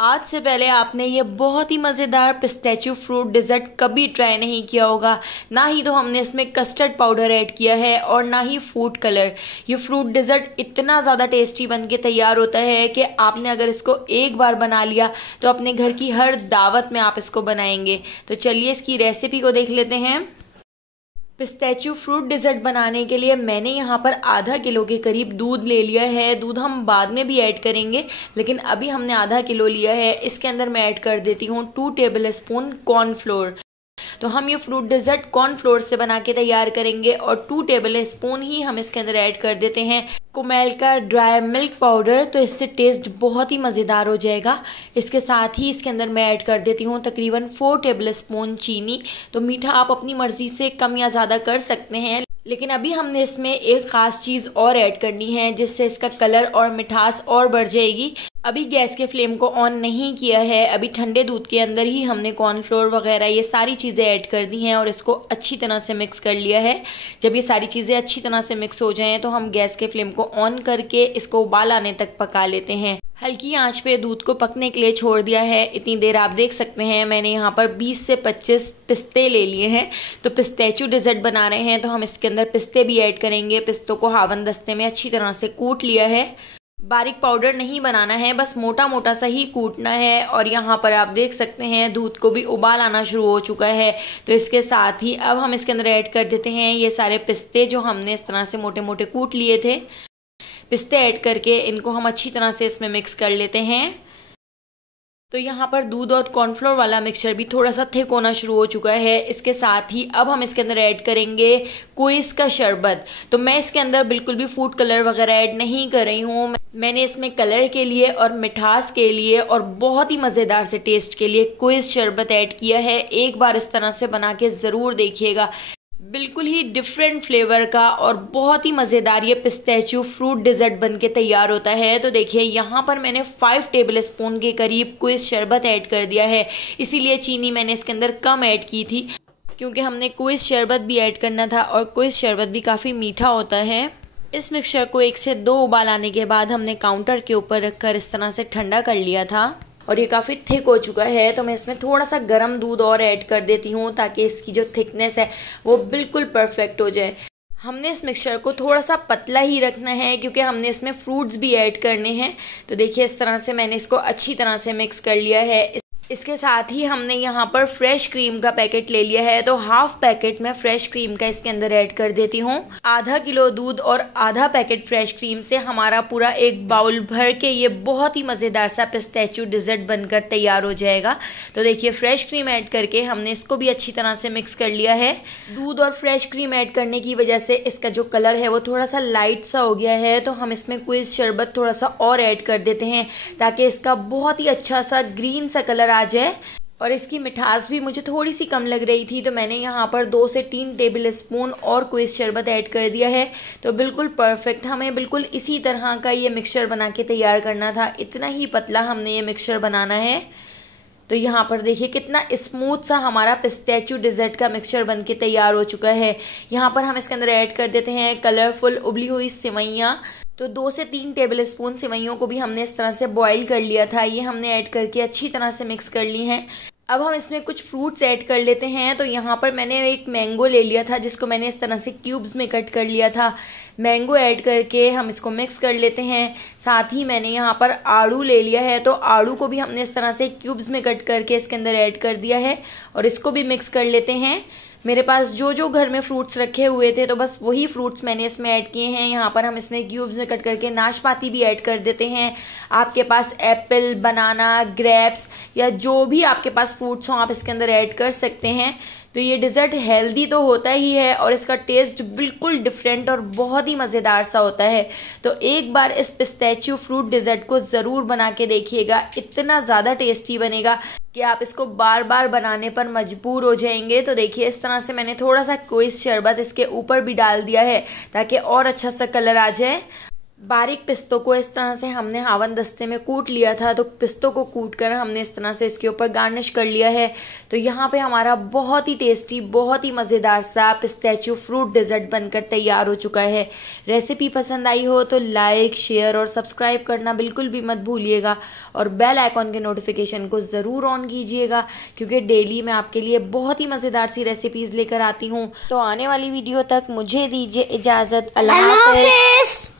आज से पहले आपने ये बहुत ही मज़ेदार पिस्ताचियो फ्रूट डिज़र्ट कभी ट्राई नहीं किया होगा। ना ही तो हमने इसमें कस्टर्ड पाउडर ऐड किया है और ना ही फूड कलर। ये फ्रूट डिज़र्ट इतना ज़्यादा टेस्टी बन के तैयार होता है कि आपने अगर इसको एक बार बना लिया तो अपने घर की हर दावत में आप इसको बनाएंगे। तो चलिए इसकी रेसिपी को देख लेते हैं। पिस्ताचियो फ्रूट डिज़र्ट बनाने के लिए मैंने यहाँ पर आधा किलो के करीब दूध ले लिया है। दूध हम बाद में भी ऐड करेंगे, लेकिन अभी हमने आधा किलो लिया है। इसके अंदर मैं ऐड कर देती हूँ 2 टेबल स्पून कॉर्नफ्लोर। तो हम ये फ्रूट डिज़र्ट कॉर्नफ्लोर से बना के तैयार करेंगे और 2 टेबल स्पून ही हम इसके अंदर ऐड कर देते हैं कुमेल का ड्राई मिल्क पाउडर। तो इससे टेस्ट बहुत ही मज़ेदार हो जाएगा। इसके साथ ही इसके अंदर मैं ऐड कर देती हूँ तकरीबन 4 टेबल स्पून चीनी। तो मीठा आप अपनी मर्ज़ी से कम या ज़्यादा कर सकते हैं, लेकिन अभी हमने इसमें एक ख़ास चीज़ और ऐड करनी है जिससे इसका कलर और मिठास और बढ़ जाएगी। अभी गैस के फ्लेम को ऑन नहीं किया है। अभी ठंडे दूध के अंदर ही हमने कॉर्नफ्लोर वगैरह ये सारी चीज़ें ऐड कर दी हैं और इसको अच्छी तरह से मिक्स कर लिया है। जब ये सारी चीज़ें अच्छी तरह से मिक्स हो जाएं तो हम गैस के फ्लेम को ऑन करके इसको उबाल आने तक पका लेते हैं। हल्की आंच पे दूध को पकने के लिए छोड़ दिया है। इतनी देर आप देख सकते हैं मैंने यहाँ पर 20 से 25 पिस्ते ले लिए हैं। तो पिस्ताचियो डिज़र्ट बना रहे हैं तो हम इसके अंदर पिस्ते भी ऐड करेंगे। पिस्तों को हावन दस्ते में अच्छी तरह से कूट लिया है। बारीक पाउडर नहीं बनाना है, बस मोटा मोटा सा ही कूटना है। और यहाँ पर आप देख सकते हैं दूध को भी उबाल आना शुरू हो चुका है। तो इसके साथ ही अब हम इसके अंदर ऐड कर देते हैं ये सारे पिस्ते जो हमने इस तरह से मोटे मोटे कूट लिए थे। पिस्ते ऐड करके इनको हम अच्छी तरह से इसमें मिक्स कर लेते हैं। तो यहाँ पर दूध और कॉर्नफ्लोर वाला मिक्सचर भी थोड़ा सा थिक होना शुरू हो चुका है। इसके साथ ही अब हम इसके अंदर ऐड करेंगे कोइस का शरबत। तो मैं इसके अंदर बिल्कुल भी फूड कलर वगैरह ऐड नहीं कर रही हूँ। मैंने इसमें कलर के लिए और मिठास के लिए और बहुत ही मज़ेदार से टेस्ट के लिए कोइस शरबत ऐड किया है। एक बार इस तरह से बना के ज़रूर देखिएगा। बिल्कुल ही डिफरेंट फ्लेवर का और बहुत ही मज़ेदार ये पिस्ताचियो फ्रूट डिज़र्ट बन के तैयार होता है। तो देखिए यहाँ पर मैंने 5 टेबल स्पून के करीब कोइस शरबत ऐड कर दिया है। इसीलिए चीनी मैंने इसके अंदर कम ऐड की थी, क्योंकि हमने कोइस शरबत भी ऐड करना था और कोइस शरबत भी काफ़ी मीठा होता है। इस मिक्सचर को 1 से 2 उबाल आने के बाद हमने काउंटर के ऊपर रखकर इस तरह से ठंडा कर लिया था और ये काफ़ी थिक हो चुका है। तो मैं इसमें थोड़ा सा गर्म दूध और ऐड कर देती हूँ ताकि इसकी जो थिकनेस है वो बिल्कुल परफेक्ट हो जाए। हमने इस मिक्सचर को थोड़ा सा पतला ही रखना है क्योंकि हमने इसमें फ्रूट्स भी ऐड करने हैं। तो देखिए इस तरह से मैंने इसको अच्छी तरह से मिक्स कर लिया है। इसके साथ ही हमने यहाँ पर फ्रेश क्रीम का पैकेट ले लिया है। तो हाफ पैकेट मैं फ्रेश क्रीम का इसके अंदर ऐड कर देती हूँ। आधा किलो दूध और आधा पैकेट फ्रेश क्रीम से हमारा पूरा एक बाउल भर के ये बहुत ही मज़ेदार सा पिस्ताचियो डिज़र्ट बनकर तैयार हो जाएगा। तो देखिए फ्रेश क्रीम ऐड करके हमने इसको भी अच्छी तरह से मिक्स कर लिया है। दूध और फ्रेश क्रीम ऐड करने की वजह से इसका जो कलर है वो थोड़ा सा लाइट सा हो गया है। तो हम इसमें कोइस शरबत थोड़ा सा और ऐड कर देते हैं ताकि इसका बहुत ही अच्छा सा ग्रीन सा कलर आ जाए। और इसकी मिठास भी मुझे थोड़ी सी कम लग रही थी, तो मैंने यहाँ पर 2 से 3 टेबल स्पून और कोइस शरबत ऐड कर दिया है। तो बिल्कुल परफेक्ट, हमें बिल्कुल इसी तरह का ये मिक्सचर बना के तैयार करना था। इतना ही पतला हमने ये मिक्सचर बनाना है। तो यहाँ पर देखिए कितना स्मूथ सा हमारा पिस्ताचियो डिज़र्ट का मिक्सचर बन के तैयार हो चुका है। यहाँ पर हम इसके अंदर ऐड कर देते हैं कलरफुल उबली हुई सेवइयाँ। तो 2 से 3 टेबल स्पून सेवइयों को भी हमने इस तरह से बॉईल कर लिया था। ये हमने ऐड करके अच्छी तरह से मिक्स कर ली हैं। अब हम इसमें कुछ फ्रूट्स ऐड कर लेते हैं। तो यहाँ पर मैंने एक मैंगो ले लिया था जिसको मैंने इस तरह से क्यूब्स में कट कर लिया था। मैंगो ऐड करके हम इसको मिक्स कर लेते हैं। साथ ही मैंने यहाँ पर आड़ू ले लिया है। तो आड़ू को भी हमने इस तरह से क्यूब्स में कट करके इसके अंदर ऐड कर दिया है और इसको भी मिक्स कर लेते हैं। मेरे पास जो जो घर में फ्रूट्स रखे हुए थे तो बस वही फ्रूट्स मैंने इसमें ऐड किए हैं। यहाँ पर हम इसमें क्यूब्स में कट करके नाशपाती भी ऐड कर देते हैं। आपके पास एप्पल, बनाना, ग्रेप्स या जो भी आपके पास फ्रूट्स हों आप इसके अंदर ऐड कर सकते हैं। तो ये डिज़र्ट हेल्दी तो होता ही है और इसका टेस्ट बिल्कुल डिफरेंट और बहुत ही मज़ेदार सा होता है। तो एक बार इस पिस्ताचियो फ्रूट डिज़र्ट को ज़रूर बना के देखिएगा। इतना ज़्यादा टेस्टी बनेगा कि आप इसको बार बार बनाने पर मजबूर हो जाएंगे। तो देखिए इस तरह से मैंने थोड़ा सा कोइस शरबत इसके ऊपर भी डाल दिया है ताकि और अच्छा सा कलर आ जाए। बारीक पिस्तों को इस तरह से हमने हावन दस्ते में कूट लिया था, तो पिस्तों को कूट कर हमने इस तरह से इसके ऊपर गार्निश कर लिया है। तो यहाँ पे हमारा बहुत ही टेस्टी, बहुत ही मज़ेदार सा पिस्ताचियो फ्रूट डेजर्ट बनकर तैयार हो चुका है। रेसिपी पसंद आई हो तो लाइक, शेयर और सब्सक्राइब करना बिल्कुल भी मत भूलिएगा, और बेल आइकॉन के नोटिफिकेशन को ज़रूर ऑन कीजिएगा, क्योंकि डेली मैं आपके लिए बहुत ही मज़ेदार सी रेसिपीज़ लेकर आती हूँ। तो आने वाली वीडियो तक मुझे दीजिए इजाज़त। अल्लाह हाफ़िज़।